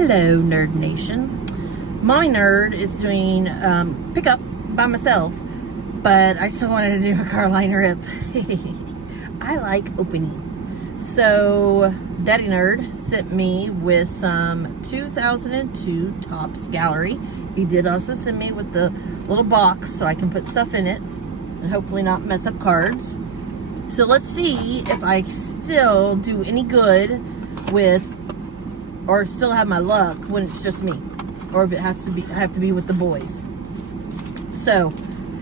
Hello, Nerd Nation. My nerd is doing pickup by myself, but I still wanted to do a car line rip. I like opening. So, Daddy Nerd sent me with some 2002 Tops Gallery. He did also send me with the little box so I can put stuff in it and hopefully not mess up cards. So let's see if I still do any good with, or still have my luck when it's just me, or if it has to be, have to be with the boys. So,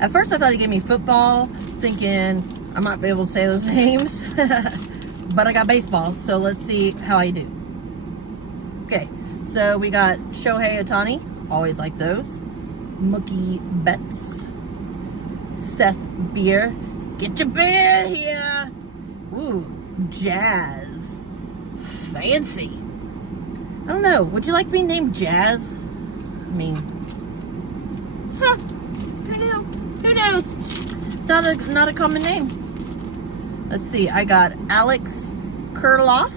at first I thought he gave me football, thinking I might be able to say those names, but I got baseball, so let's see how I do. Okay, so we got Shohei Ohtani, always like those. Mookie Betts, Seth Beer, get your beer here. Ooh, Jazz, fancy. I don't know. Would you like me named Jazz? I mean, who knows? Not a common name. Let's see. I got Alex Kirilloff,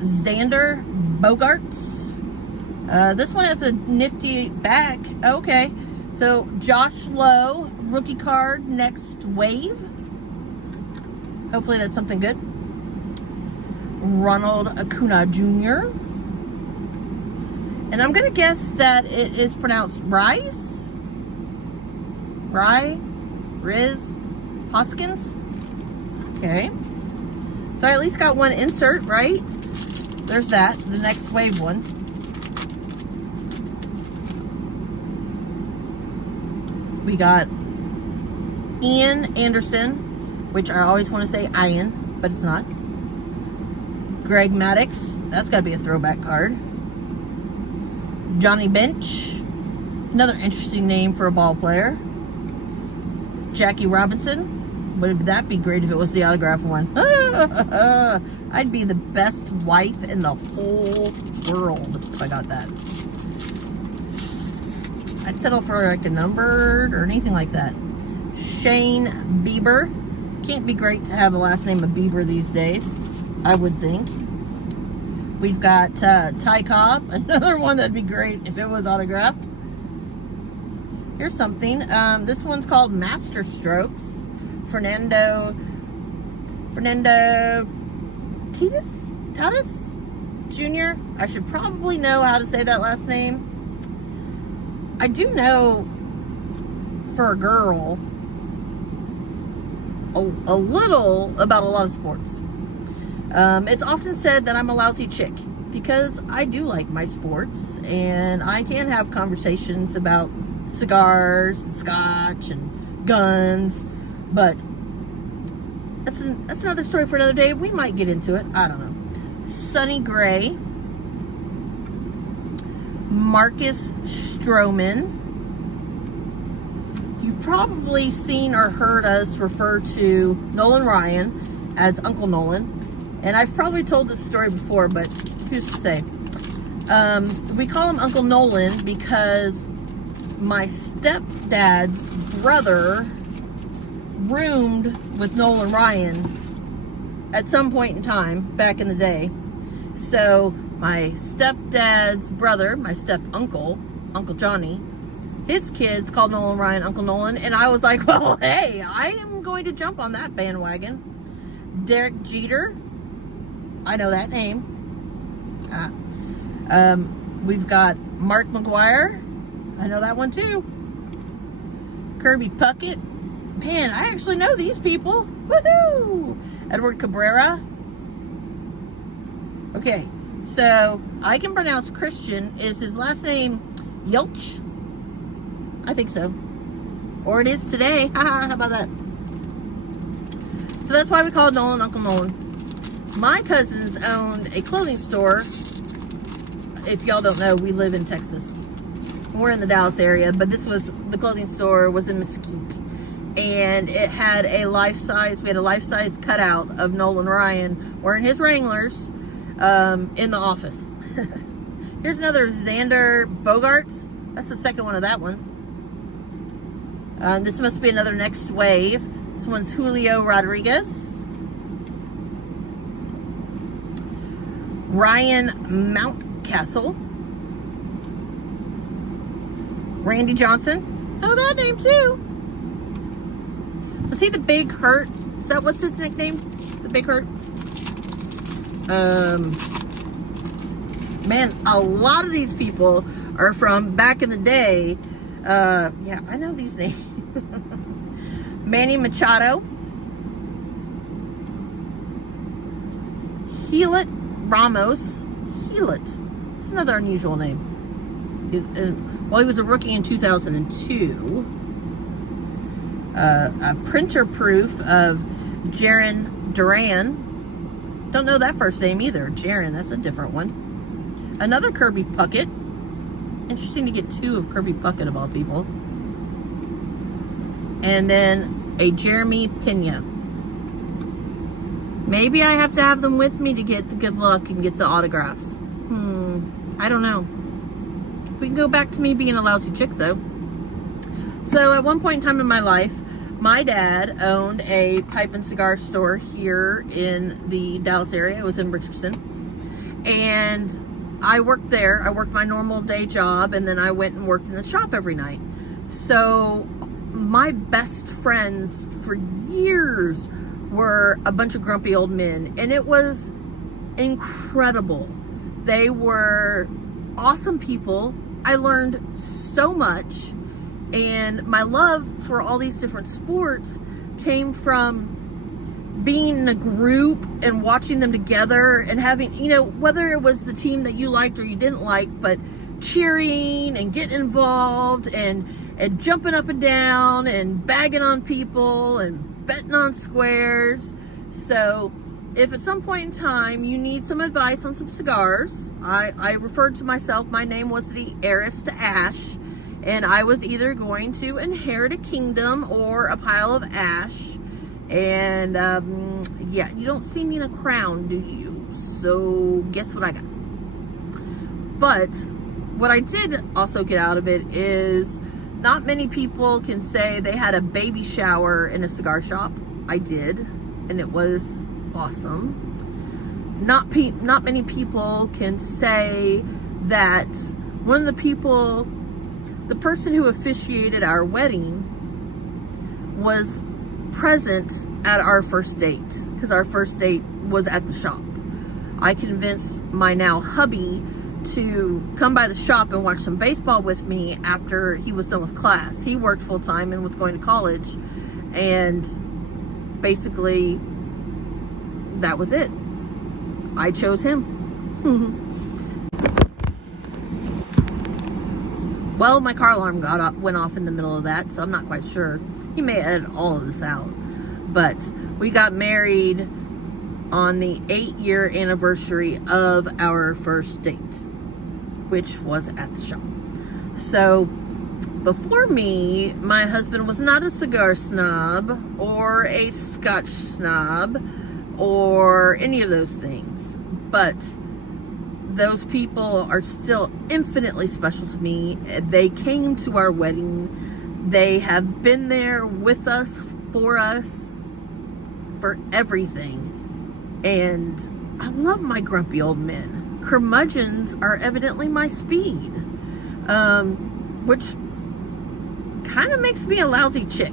Xander Bogaerts. This one has a nifty back. Okay, so Josh Lowe, rookie card, next wave. Hopefully that's something good. Ronald Acuna Jr. And I'm going to guess that it is pronounced Riz, Hoskins. Okay. So I at least got one insert, right? There's that, the next wave one. We got Ian Anderson, which I always want to say Ian, but it's not. Greg Maddux, that's got to be a throwback card. Johnny Bench, another interesting name for a ball player. Jackie Robinson, would that be great if it was the autograph one? I'd be the best wife in the whole world if I got that. I'd settle for like a numbered or anything like that. Shane Bieber, can't be great to have a last name of Bieber these days, I would think. We've got Ty Cobb, another one that'd be great if it was autographed. Here's something. This one's called Master Strokes. Fernando Tatis Jr. I should probably know how to say that last name. I do know for a girl a little about a lot of sports. It's often said that I'm a lousy chick because I do like my sports and I can have conversations about cigars and scotch and guns, but that's another story for another day. We might get into it. I don't know. Sonny Gray, Marcus Stroman. You've probably seen or heard us refer to Nolan Ryan as Uncle Nolan. And I've probably told this story before, but who's to say? We call him Uncle Nolan because my stepdad's brother roomed with Nolan Ryan at some point in time back in the day. So my stepdad's brother, my step-uncle, Uncle Johnny, his kids called Nolan Ryan Uncle Nolan, and I was like, well, hey, I am going to jump on that bandwagon. Derek Jeter, I know that name. We've got Mark McGuire. I know that one too. Kirby Puckett. Man, I actually know these people. Woohoo! Edward Cabrera. Okay, so I can pronounce Christian. Is his last name Yelch? I think so. Or it is today. Haha, how about that? So that's why we call Nolan Uncle Nolan. My cousins owned a clothing store. If y'all don't know, we live in Texas. We're in the Dallas area, but the clothing store was in Mesquite. And it had we had a life-size cutout of Nolan Ryan wearing his Wranglers in the office. Here's another Xander Bogaerts. That's the second one of that one. This must be another next wave. This one's Julio Rodriguez. Ryan Mountcastle, Randy Johnson. Oh, that name too. Was he the Big Hurt? Is that what's his nickname? The Big Hurt? Man, a lot of these people are from back in the day. Yeah, I know these names. Manny Machado, Helit Ramos. Helit. It's another unusual name. Well, he was a rookie in 2002. A printer proof of Jaron Duran. Don't know that first name either. Jaron, that's a different one. Another Kirby Puckett. Interesting to get two of Kirby Puckett of all people. And then a Jeremy Pena. Maybe I have to have them with me to get the good luck and get the autographs. I don't know. We can go back to me being a lousy chick though. So at one point in time in my life, my dad owned a pipe and cigar store here in the Dallas area. It was in Richardson. And I worked there. I worked my normal day job, and then I went and worked in the shop every night. So my best friends for years were a bunch of grumpy old men, and it was incredible. They were awesome people. I learned so much, and my love for all these different sports came from being in a group and watching them together and having, you know, whether it was the team that you liked or you didn't like, but cheering and getting involved and jumping up and down and bagging on people and betting on squares. So if at some point in time you need some advice on some cigars, I referred to myself, my name was the heiress to ash, and I was either going to inherit a kingdom or a pile of ash. And yeah, you don't see me in a crown, do you? So guess what I got? But what I did also get out of it is not many people can say they had a baby shower in a cigar shop. I did, and it was awesome. Not many people can say that one of the people, the person who officiated our wedding, was present at our first date, because our first date was at the shop. I convinced my now hubby to come by the shop and watch some baseball with me after he was done with class. He worked full time and was going to college, and basically that was it. I chose him. Well, my car alarm went off in the middle of that, so I'm not quite sure. You may edit all of this out. But we got married on the 8-year anniversary of our first date, which was at the shop. So before me, my husband was not a cigar snob or a Scotch snob or any of those things. But those people are still infinitely special to me. They came to our wedding. They have been there with us, for everything. And I love my grumpy old men. Curmudgeons are evidently my speed, which kind of makes me a lousy chick.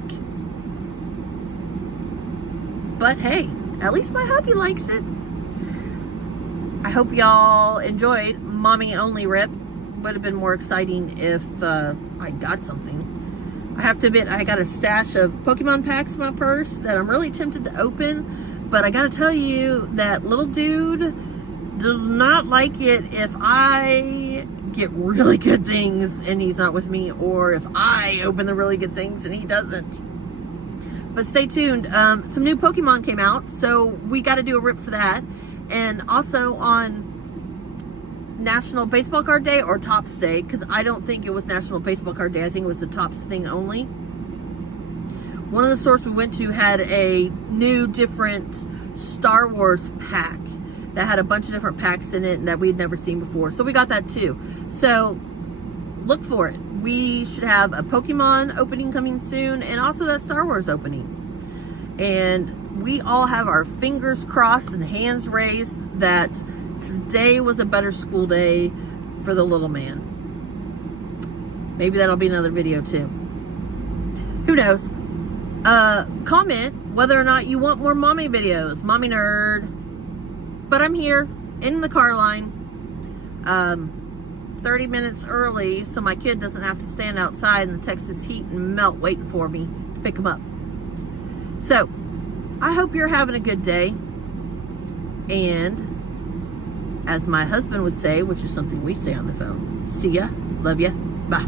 But hey, at least my hubby likes it. I hope y'all enjoyed Mommy Only Rip. Would have been more exciting if I got something. I have to admit, I got a stash of Pokemon packs in my purse that I'm really tempted to open, but I gotta tell you, that little dude does not like it if I get really good things and he's not with me, or if I open the really good things and he doesn't. But stay tuned. Some new Pokemon came out, so we got to do a rip for that. And also on National Baseball Card Day, or Tops Day, because I don't think it was National Baseball Card Day. I think it was the Tops thing only. One of the stores we went to had a new, different Star Wars pack that had a bunch of different packs in it and that we had never seen before. So we got that too. So look for it. We should have a Pokemon opening coming soon, and also that Star Wars opening. And we all have our fingers crossed and hands raised that today was a better school day for the little man. Maybe that'll be another video too. Who knows? Comment whether or not you want more mommy videos. Mommy nerd. But I'm here in the car line 30 minutes early so my kid doesn't have to stand outside in the Texas heat and melt waiting for me to pick him up. So, I hope you're having a good day. And as my husband would say, which is something we say on the phone, see ya, love ya, bye.